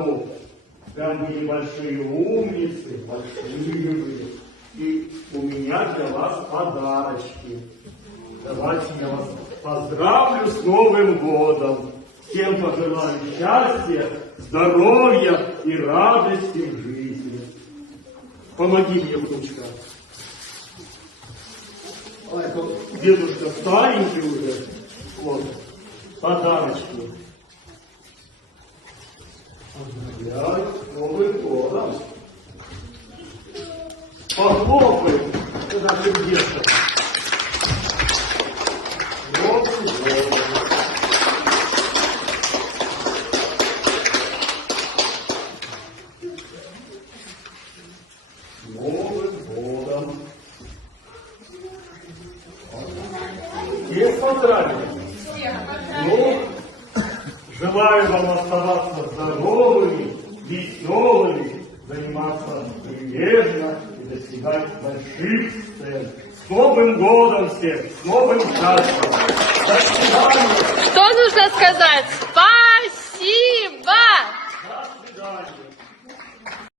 Они большие умницы, большие вы. И у меня для вас подарочки. Давайте я вас поздравлю с Новым годом. Всем пожелаю счастья, здоровья и радости в жизни. Помоги мне, внучка. А это дедушка старенький уже. Вот, подарочки. Поздравляю с Новым годом. Похлопаем, когда сердечко. Новым годом. Новым годом. Всех поздравили? Ну, желаю вам оставаться здоровыми, веселыми, заниматься прилежно и достигать больших целей. С Новым годом всех! С новым счастьем! До свидания! Что нужно сказать?